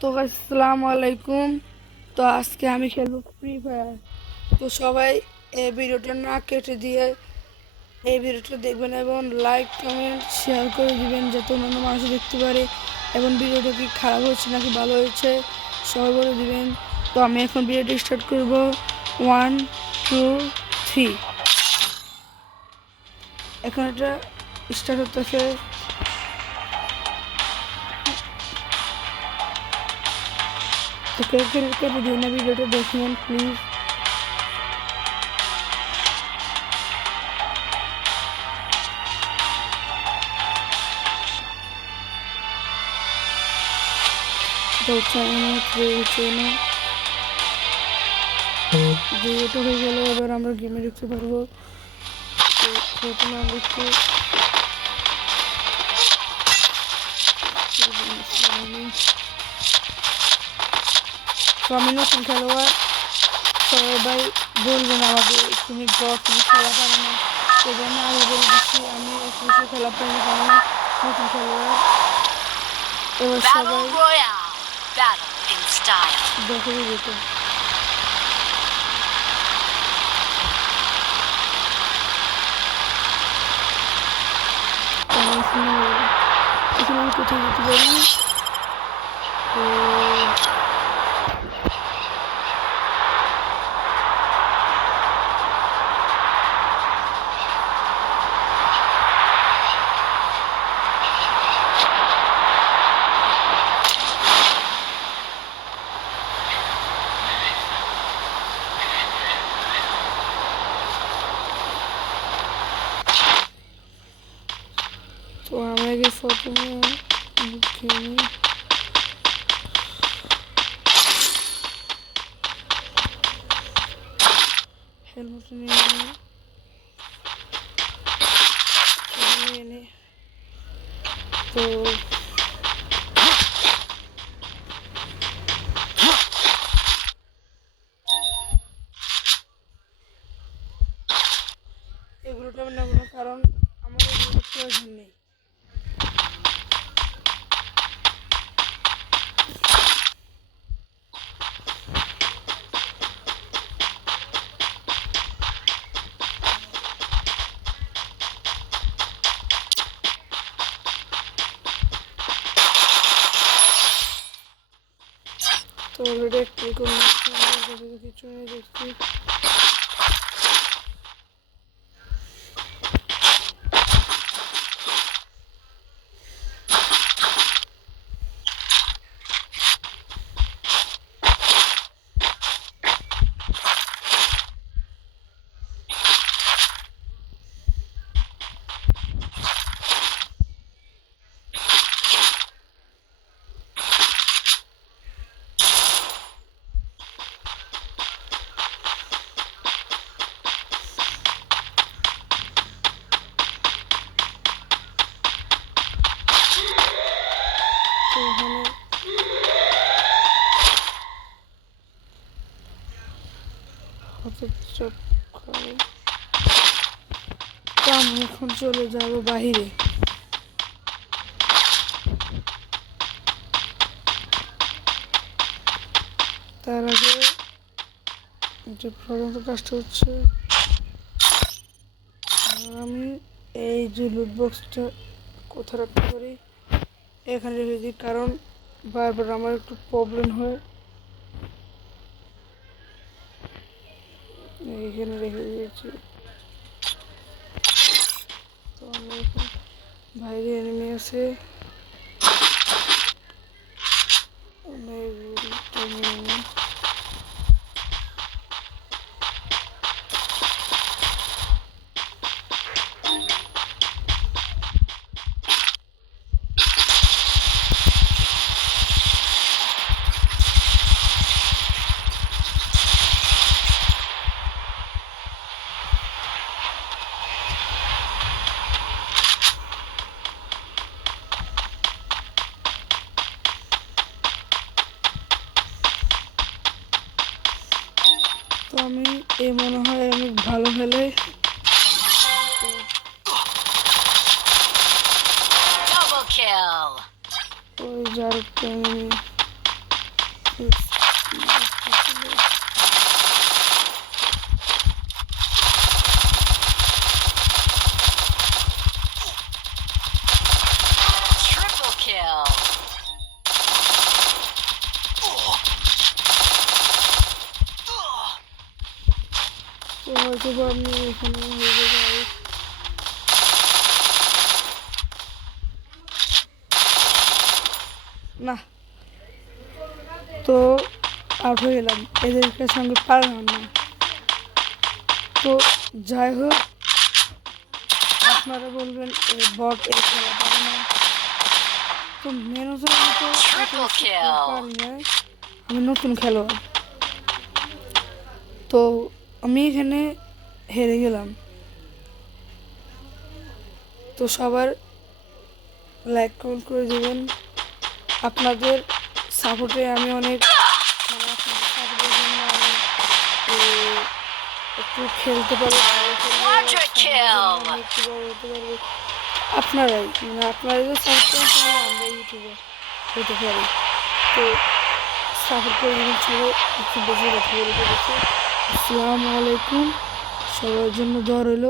তো আসসালামু আলাইকুম। তো আজকে আমি খেলবো ফ্রি ফায়ার। তো সবাই এই ভিডিওটা না কেটে দিয়ে এই ভিডিওটা দেখবেন এবং লাইক কমেন্ট শেয়ার করে দিবেন যাতে অন্যান্য মানুষ দেখতে পারে এবং ভিডিওটা কি খারাপ হয়েছে নাকি ভালো হয়েছে সবাই বলে দিবেন। তো আমি এখন ভিডিওটা স্টার্ট করব। 1 2 3। এখন এটা স্টার্ট হতেছে। তো কেটে দিন না, ভিডিওটা দেখবেন প্লিজ। তো হচ্ছে না যেহেতু হয়ে গেল, এবার আমরা গেমে ঢুকতে পারবো। তো প্রথমে আমরা একটু তো আমি নতুন খেলোয়াড়, সবাই বলবেন আমাকে তুমি তুমি খেলা পারো না, সেই জন্য আমি বলে দিচ্ছি আমি একটু খেলা পারি না, কারণ নতুন খেলোয়াড়। এবার সবাই দেখে যেত। এখানে আমি কোথায় যেতে পারি? তো আমরা আগে প্রথমে খেয়ে হেলমেট নিয়ে তো এগুলোটা নেব না, কারণ আমাদের প্রয়োজন নেই। তো অলরেডি একটাই করলাম, কিছু নেই দেখছি। তো আমি এখন চলে যাব বাহিরে। তার আগে যে প্রথম কাজটা হচ্ছে আমি এই যে লুট বক্সটা কোথায় রাখতে পারি এখানে রেখে দিই, কারণ বারবার আমার একটু প্রবলেম হয়। এইখানে রেখে দিয়েছি। তো আমি এখন বাইরে এনিমি আছে, তো আমি মনে হয় অনেক ভালো খেলে। ওই যার Triple kill. তো হয়তো বা আমি এখানে হেরে যাই। না, তো আউট হয়ে গেলাম, এদেরকে সঙ্গে পারলাম না। তো যাই হোক, আপনারা বলবেন বট এই খেলা পারে না, তো মেন হচ্ছে আমি তো Triple kill. পারি না, আমি নতুন খেলোয়াড়। তো আমি এখানে হেরে গেলাম। তো সবার লাইক কমেন্ট করে দেবেন, আপনাদের সাপোর্টে আমি অনেক মানে আপনাদের সাপোর্টের জন্য আমি একটু খেলতে পারবো, ভালো খেলবো, Quadra kill. আমি একটু বড় হতে পারবো। আপনারাই মানে আপনারা যদি সাপোর্ট করেন তাহলে আমরা ইউটিউবে হতে পারি। তো সাপোর্ট করে দেবেন সবাই, একটু বেশি কথা বলতে বলছি। আসসালামু আলাইকুম, সবার জন্য দোয়া রইল।